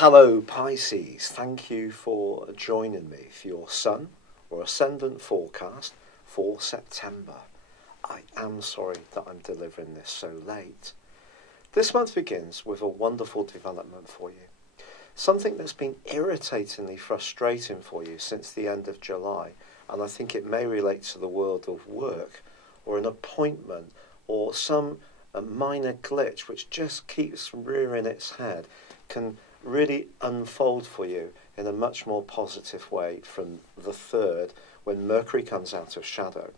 Hello Pisces, thank you for joining me for your Sun or Ascendant forecast for September. I am sorry that I'm delivering this so late. This month begins with a wonderful development for you. Something that's been irritatingly frustrating for you since the end of July, and I think it may relate to the world of work or an appointment or some minor glitch which just keeps rearing its head, can really unfold for you in a much more positive way from the 3rd, when Mercury comes out of shadow.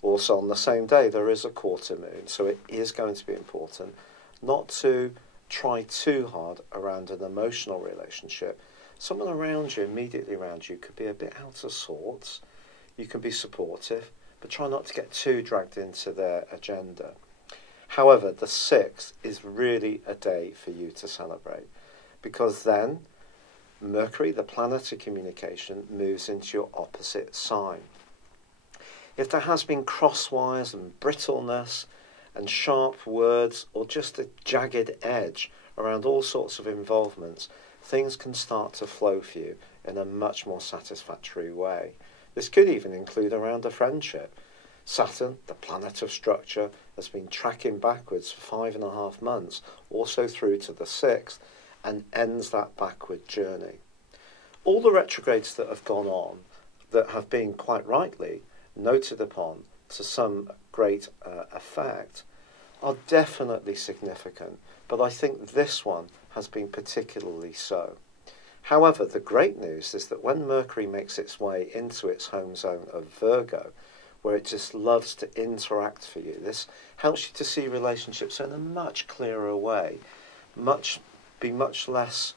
Also on the same day there is a quarter moon, so it is going to be important not to try too hard around an emotional relationship. Someone around you, immediately around you, could be a bit out of sorts. You can be supportive, but try not to get too dragged into their agenda. However, the 6th is really a day for you to celebrate, because then Mercury, the planet of communication, moves into your opposite sign. If there has been crosswires and brittleness and sharp words or just a jagged edge around all sorts of involvements, things can start to flow for you in a much more satisfactory way. This could even include around a friendship. Saturn, the planet of structure, has been tracking backwards for 5.5 months, also through to the 6th, and ends that backward journey. All the retrogrades that have gone on, that have been quite rightly noted upon to some great effect, are definitely significant, but I think this one has been particularly so. However, the great news is that when Mercury makes its way into its home zone of Virgo, where it just loves to interact for you, this helps you to see relationships in a much clearer way, be much less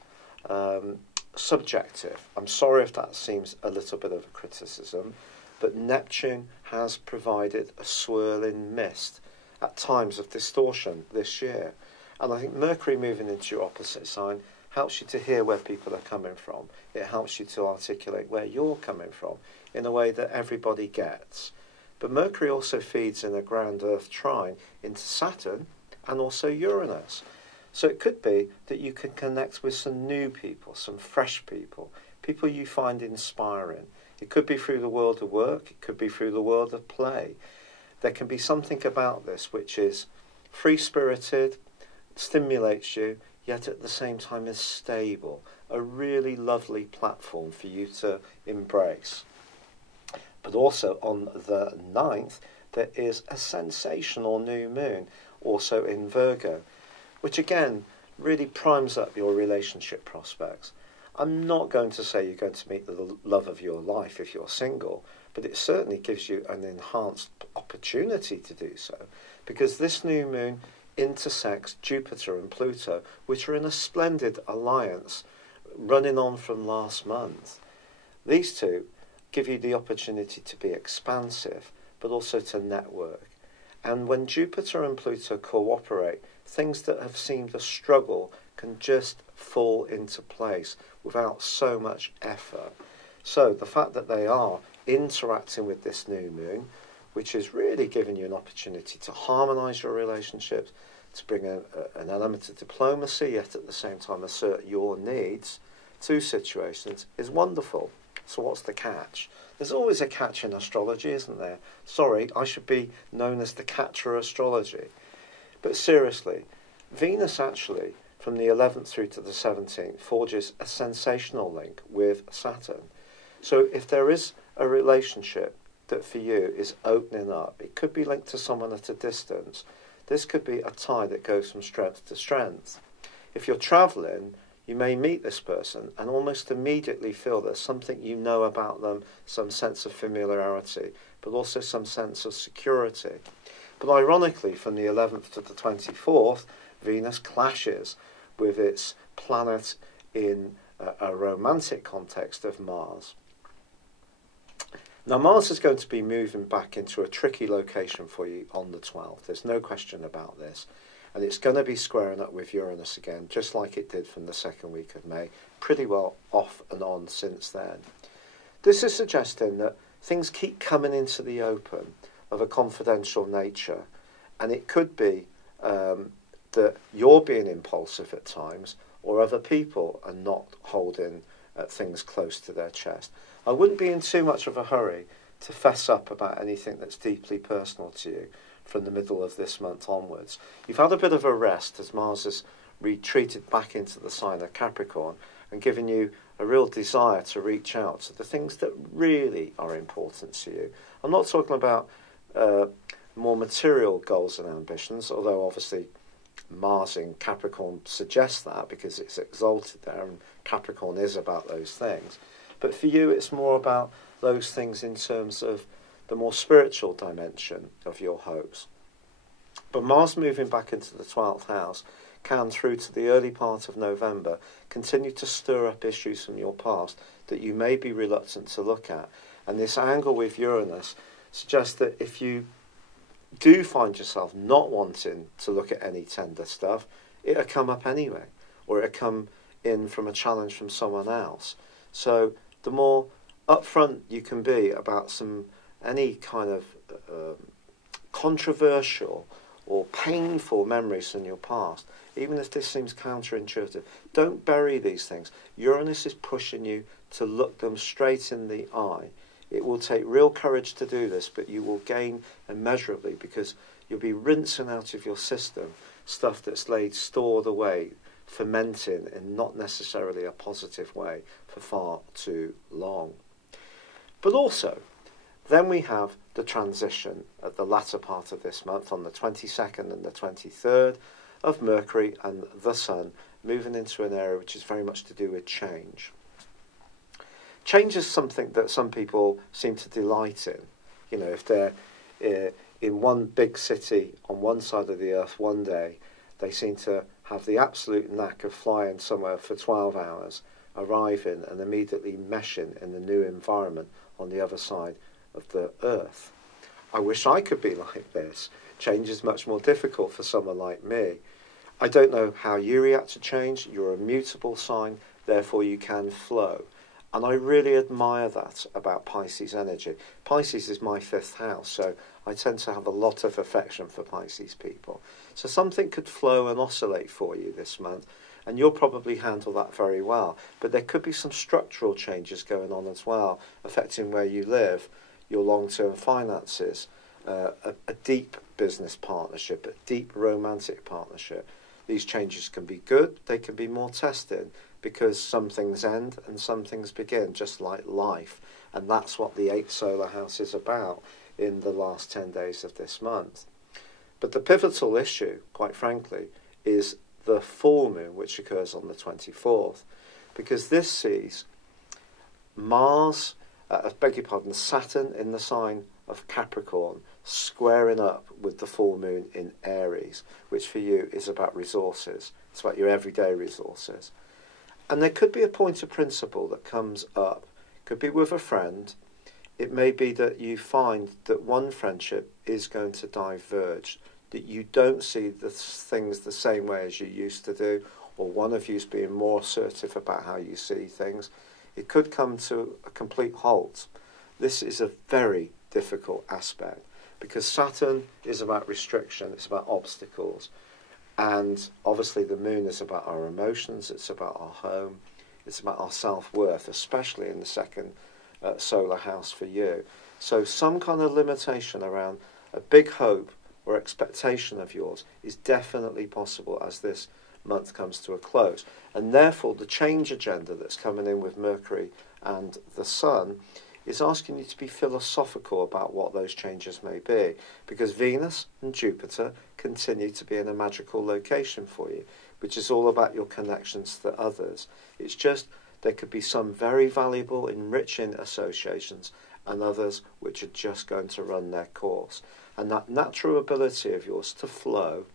subjective. I'm sorry if that seems a little bit of a criticism, but Neptune has provided a swirling mist at times of distortion this year. And I think Mercury moving into your opposite sign helps you to hear where people are coming from. It helps you to articulate where you're coming from in a way that everybody gets. But Mercury also feeds in a ground Earth trine into Saturn and also Uranus. So it could be that you can connect with some new people, some fresh people, people you find inspiring. It could be through the world of work, it could be through the world of play. There can be something about this which is free-spirited, stimulates you, yet at the same time is stable. A really lovely platform for you to embrace. But also on the 9th, there is a sensational new moon, also in Virgo, which again really primes up your relationship prospects. I'm not going to say you're going to meet the love of your life if you're single, but it certainly gives you an enhanced opportunity to do so, because this new moon intersects Jupiter and Pluto, which are in a splendid alliance running on from last month. These two give you the opportunity to be expansive, but also to network. And when Jupiter and Pluto cooperate, things that have seemed a struggle can just fall into place without so much effort. So the fact that they are interacting with this new moon, which is really giving you an opportunity to harmonise your relationships, to bring an element of diplomacy, yet at the same time assert your needs to situations, is wonderful. So what's the catch? There's always a catch in astrology, isn't there? Sorry, I should be known as the catcher astrology. But seriously, Venus actually, from the 11th through to the 17th, forges a sensational link with Saturn. So if there is a relationship that for you is opening up, it could be linked to someone at a distance. This could be a tie that goes from strength to strength. If you're travelling, you may meet this person and almost immediately feel there's something you know about them, some sense of familiarity, but also some sense of security. But ironically, from the 11th to the 24th, Venus clashes with its planet in a romantic context of Mars. Now, Mars is going to be moving back into a tricky location for you on the 12th. There's no question about this. And it's going to be squaring up with Uranus again, just like it did from the 2nd week of May, pretty well off and on since then. This is suggesting that things keep coming into the open of a confidential nature, and it could be that you're being impulsive at times, or other people are not holding things close to their chest. I wouldn't be in too much of a hurry to fess up about anything that's deeply personal to you from the middle of this month onwards. You've had a bit of a rest as Mars has retreated back into the sign of Capricorn and given you a real desire to reach out to the things that really are important to you. I'm not talking about more material goals and ambitions, although obviously Mars in Capricorn suggests that because it's exalted there, and Capricorn is about those things. But for you, it's more about those things in terms of the more spiritual dimension of your hopes. But Mars moving back into the 12th house can, through to the early part of November, continue to stir up issues from your past that you may be reluctant to look at. And this angle with Uranus suggests that if you do find yourself not wanting to look at any tender stuff, it'll come up anyway, or it'll come in from a challenge from someone else. So the more upfront you can be about any kind of controversial or painful memories from your past, even if this seems counterintuitive, don't bury these things. Uranus is pushing you to look them straight in the eye. It will take real courage to do this, but you will gain immeasurably because you'll be rinsing out of your system stuff that's laid stored away, fermenting in not necessarily a positive way for far too long. But also, then we have the transition at the latter part of this month on the 22nd and the 23rd of Mercury and the Sun moving into an area which is very much to do with change. Change is something that some people seem to delight in. You know, if they're in one big city on one side of the earth one day, they seem to have the absolute knack of flying somewhere for 12 hours, arriving and immediately meshing in the new environment on the other side of the earth. I wish I could be like this. Change is much more difficult for someone like me. I don't know how you react to change. You're a mutable sign, therefore you can flow. And I really admire that about Pisces energy. Pisces is my 5th house, so I tend to have a lot of affection for Pisces people. So something could flow and oscillate for you this month, and you'll probably handle that very well. But there could be some structural changes going on as well, affecting where you live, your long-term finances, a deep business partnership, a deep romantic partnership. These changes can be good, they can be more testing, because some things end and some things begin, just like life. And that's what the 8th solar house is about in the last 10 days of this month. But the pivotal issue, quite frankly, is the full moon, which occurs on the 24th, because this sees Saturn in the sign of Capricorn squaring up with the full moon in Aries, which for you is about resources. It's about your everyday resources. And there could be a point of principle that comes up. It could be with a friend. It may be that you find that one friendship is going to diverge, that you don't see the things the same way as you used to do, or one of you's being more assertive about how you see things. It could come to a complete halt. This is a very difficult aspect because Saturn is about restriction, it's about obstacles. And obviously the moon is about our emotions, it's about our home, it's about our self-worth, especially in the 2nd solar house for you. So some kind of limitation around a big hope or expectation of yours is definitely possible as this month comes to a close. And therefore the change agenda that's coming in with Mercury and the Sun is asking you to be philosophical about what those changes may be, because Venus and Jupiter continue to be in a magical location for you, which is all about your connections to others. It's just there could be some very valuable, enriching associations and others which are just going to run their course. And that natural ability of yours to flow,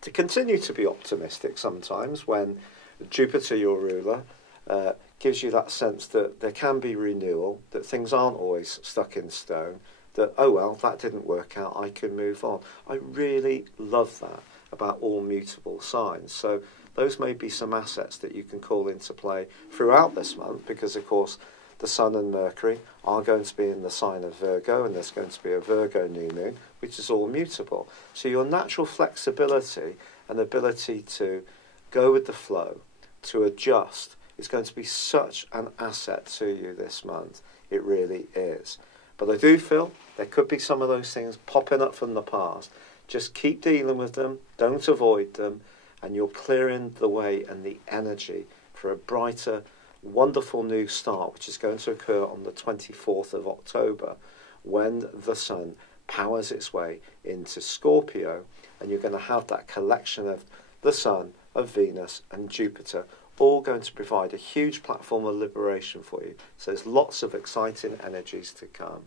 to continue to be optimistic sometimes when Jupiter, your ruler, gives you that sense that there can be renewal, that things aren't always stuck in stone, that, oh well, that didn't work out, I can move on. I really love that about all mutable signs. So those may be some assets that you can call into play throughout this month, because of course the Sun and Mercury are going to be in the sign of Virgo, and there's going to be a Virgo new moon, which is all mutable. So your natural flexibility and ability to go with the flow, to adjust, is going to be such an asset to you this month. It really is. But I do feel there could be some of those things popping up from the past. Just keep dealing with them, don't avoid them, and you're clearing the way and the energy for a brighter, wonderful new start, which is going to occur on the 24th of October, when the sun powers its way into Scorpio, and you're going to have that collection of the sun, of Venus and Jupiter, all going to provide a huge platform of liberation for you. So there's lots of exciting energies to come.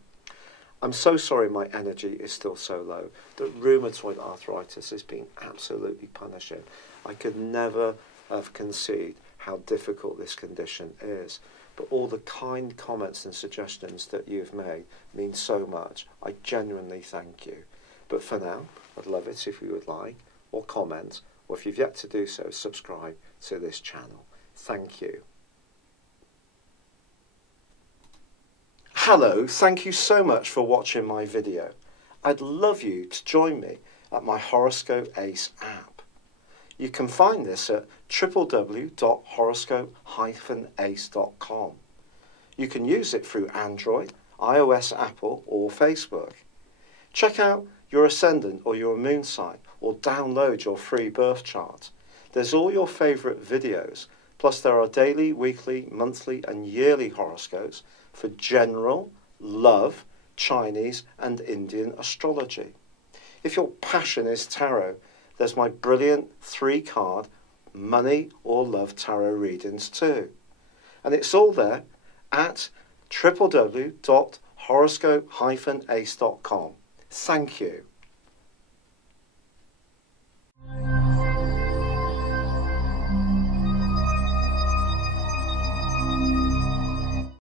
I'm so sorry my energy is still so low. The rheumatoid arthritis has been absolutely punishing. I could never have conceived how difficult this condition is. But all the kind comments and suggestions that you've made mean so much. I genuinely thank you. But for now, I'd love it if you would like, or comment, or if you've yet to do so, subscribe to this channel. Thank you. Hello, thank you so much for watching my video. I'd love you to join me at my Horoscope Ace app. You can find this at www.horoscope-ace.com. You can use it through Android, iOS, Apple or Facebook. Check out your ascendant or your moon sign, or download your free birth chart. There's all your favourite videos, plus there are daily, weekly, monthly and yearly horoscopes for general, love, Chinese and Indian astrology. If your passion is tarot, there's my brilliant 3-card money or love tarot readings too. And it's all there at www.horoscope-ace.com. Thank you.